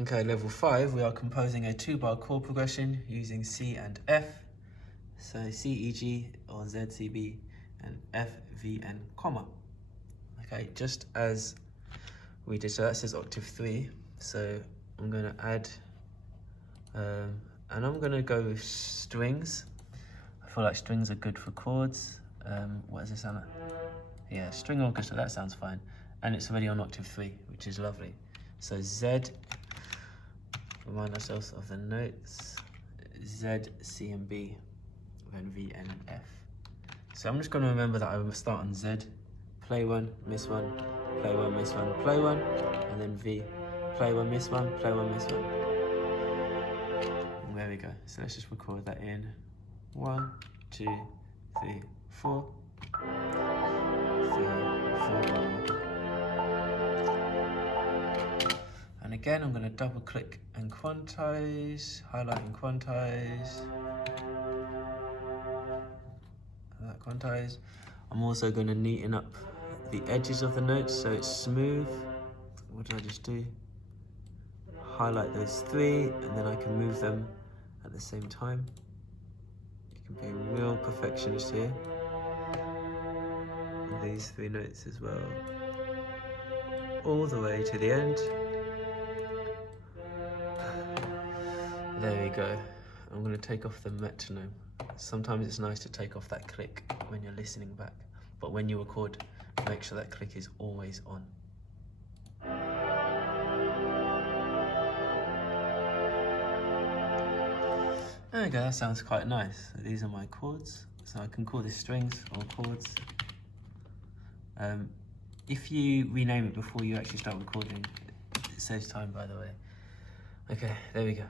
Okay, level 5, we are composing a 2-bar chord progression using C and F. So C, E, G, or Z, C, B, and F, V, and comma. Okay, just as we did, so that says octave 3. So I'm gonna add, and I'm gonna go with strings. I feel like strings are good for chords. What does it sound like? Yeah, string orchestra, that sounds fine. And it's already on octave 3, which is lovely. So Z, remind ourselves of the notes, Z, C, and B, then V, N, and F. So I'm just going to remember that I will start on Z, play one, miss one, play one, miss one, play one, and then V, play one, miss one, play one, miss one. And there we go. So let's just record that in 1, 2, 3, 4, 3, 4. And again, I'm going to double click and quantize, highlight and quantize. That quantize. I'm also going to neaten up the edges of the notes so it's smooth. What did I just do? Highlight those 3 and then I can move them at the same time. You can be a real perfectionist here. And these 3 notes as well. All the way to the end. There we go. I'm going to take off the metronome. Sometimes it's nice to take off that click when you're listening back, but when you record, make sure that click is always on. There we go, that sounds quite nice. So these are my chords, so I can call this strings or chords. If you rename it before you actually start recording, it saves time, by the way. Okay, there we go.